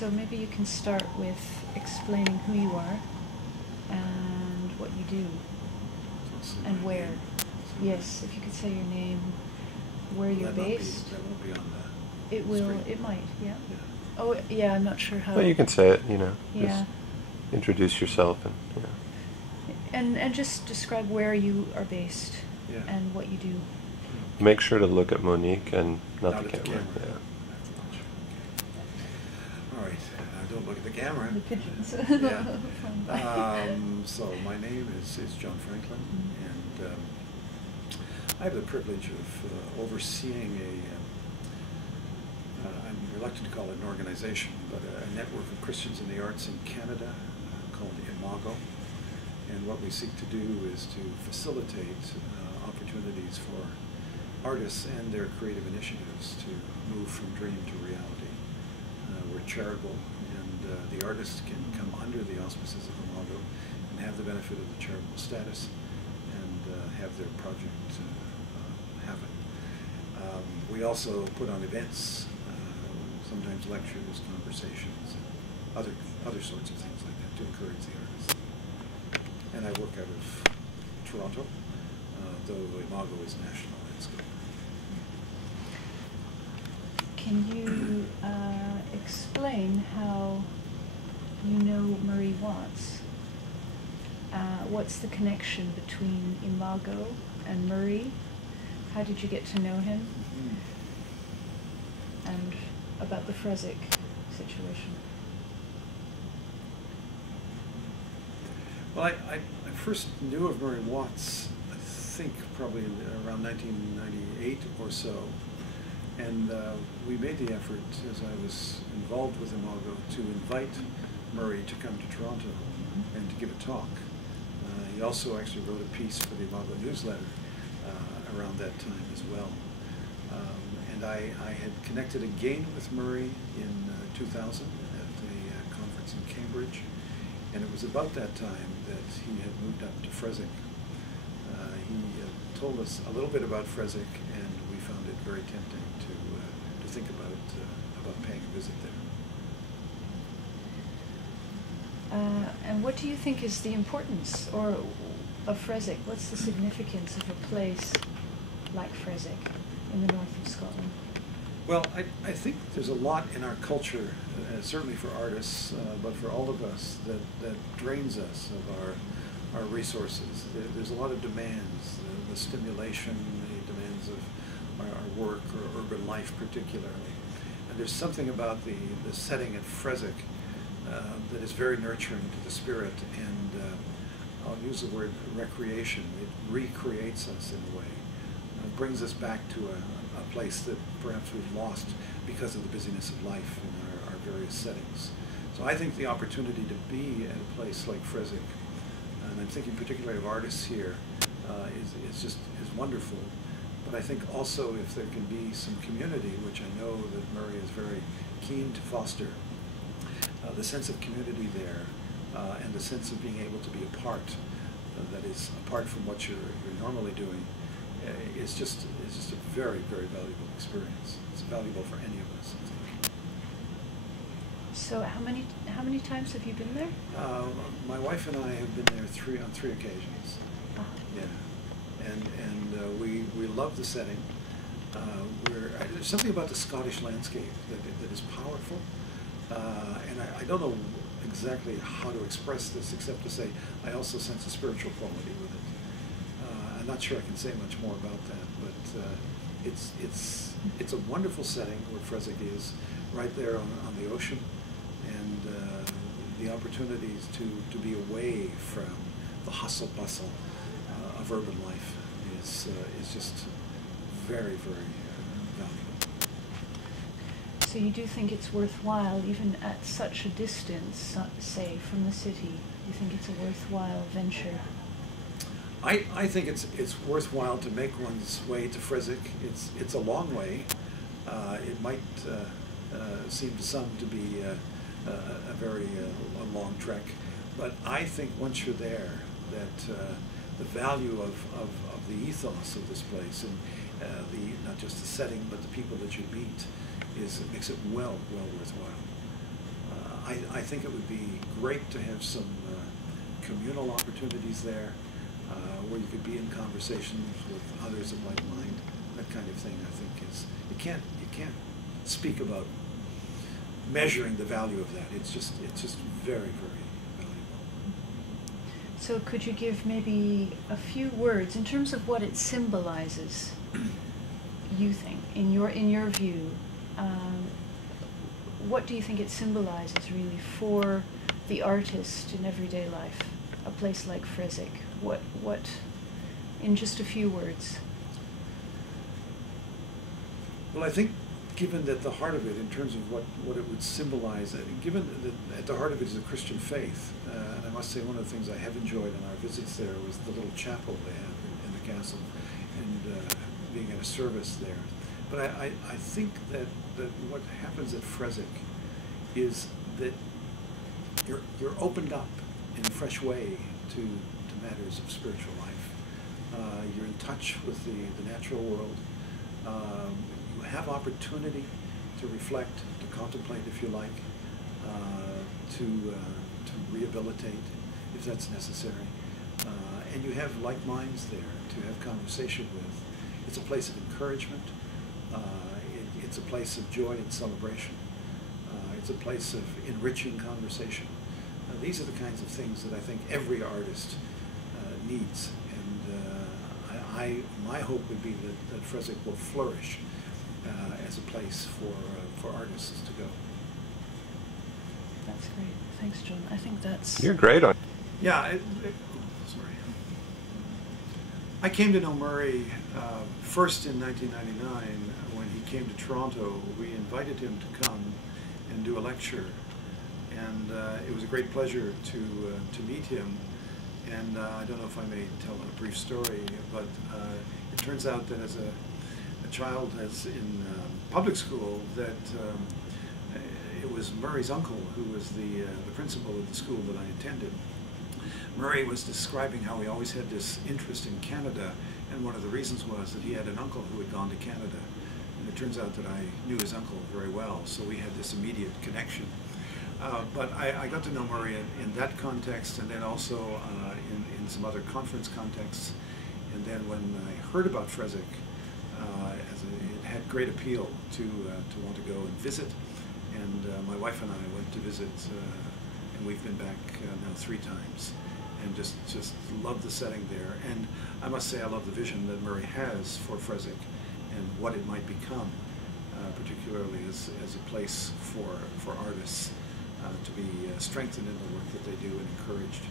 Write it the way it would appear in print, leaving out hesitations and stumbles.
So maybe you can start with explaining who you are and what you do and where. Yes, if you could say your name, where you're based. That won't be on the It will. screen. It might. Yeah. Yeah. Oh, yeah. I'm not sure how. Well, you can say it. You know. Yeah. Just introduce yourself and. You know. And just describe where you are based Yeah. and what you do. Make sure to look at Monique and not Not the at the camera. camera. Yeah. All right. Don't look at the camera. The pigeons. Yeah. So my name is John Franklin, and I have the privilege of overseeing I'm reluctant to call it an organization, but a network of Christians in the arts in Canada called Imago. And what we seek to do is to facilitate opportunities for artists and their creative initiatives to move from dream to reality. We're charitable, and the artists can come under the auspices of Imago and have the benefit of the charitable status and have their project happen. We also put on events, sometimes lectures, conversations, and other sorts of things like that to encourage the artists. And I work out of Toronto, though Imago is national in scope. Can you explain how you know Murray Watts? What's the connection between Imago and Murray? How did you get to know him? And about the Fresik situation. Well, I first knew of Murray Watts, I think probably around 1998 or so. And we made the effort, as I was involved with Imago, to invite Murray to come to Toronto and to give a talk. He also actually wrote a piece for the Imago newsletter around that time as well. And I had connected again with Murray in 2000 at a conference in Cambridge. And it was about that time that he had moved up to Fresik. He told us a little bit about Fresik, and we found it very tempting to think about paying a visit there. And what do you think is the importance of Fresik? What's the significance of a place like Fresik in the north of Scotland? Well, I think there's a lot in our culture, certainly for artists, but for all of us, that drains us of our resources. There's a lot of demands, the stimulation, the demands of our work or urban life particularly. And there's something about the setting at Fresik that is very nurturing to the spirit, and I'll use the word recreation. It recreates us in a way. It brings us back to a place that perhaps we've lost because of the busyness of life in our various settings. So I think the opportunity to be at a place like Fresik, and I'm thinking particularly of artists here, is wonderful. But I think also if there can be some community, which I know that Murray is very keen to foster, the sense of community there and the sense of being able to be a part that is apart from what you're normally doing is just a very, very valuable experience. It's valuable for any of us, I think. So how many times have you been there? My wife and I have been there on three occasions. Yeah, and we love the setting. There's something about the Scottish landscape that is powerful, and I don't know exactly how to express this except to say I also sense a spiritual quality with it. I'm not sure I can say much more about that, but it's a wonderful setting where Fresik is, right there on the ocean, and the opportunities to be away from the hustle bustle of urban life is just very, very valuable. So you do think it's worthwhile, even at such a distance, say, from the city? You think it's a worthwhile venture? I think it's worthwhile to make one's way to Fresik. It's a long way. It might seem to some to be a very long trek, but I think once you're there, that the value of the ethos of this place and not just the setting but the people that you meet makes it well worthwhile. I think it would be great to have some communal opportunities there, where you could be in conversations with others of like mind. That kind of thing, I think, is you can't speak about measuring the value of that. It's just very, very valuable. So could you give maybe a few words in terms of what it symbolizes? You think, in your view, what do you think it symbolizes really for the artist in everyday life? A place like Frezek, what, in just a few words? Well, I think, given that the heart of it, in terms of what it would symbolize, given that at the heart of it is a Christian faith, and I must say one of the things I have enjoyed in our visits there was the little chapel they have in the castle, and being at a service there. But I think that what happens at Frezek is that you're opened up in a fresh way to matters of spiritual life. You're in touch with the natural world. You have opportunity to reflect, to contemplate, if you like, to rehabilitate, if that's necessary. And you have like minds there to have conversation with. It's a place of encouragement. It's a place of joy and celebration. It's a place of enriching conversation. These are the kinds of things that I think every artist needs. And my hope would be that Frezek will flourish as a place for artists to go. That's great. Thanks, John. I think that's... You're great on. Yeah, sorry. I came to know Murray first in 1999 when he came to Toronto. We invited him to come and do a lecture, and it was a great pleasure to meet him. And I don't know if I may tell a brief story, but it turns out that as a child in public school, that it was Murray's uncle who was the principal of the school that I attended. Murray was describing how he always had this interest in Canada, and one of the reasons was that he had an uncle who had gone to Canada. And it turns out that I knew his uncle very well, so we had this immediate connection. But I got to know Murray in that context, and then also in some other conference contexts. And then when I heard about Frezek, it had great appeal to want to go and visit. And my wife and I went to visit, and we've been back now 3 times, and just love the setting there. And I must say I love the vision that Murray has for Frezek and what it might become, particularly as a place for artists to be strengthened in the work that they do and encouraged.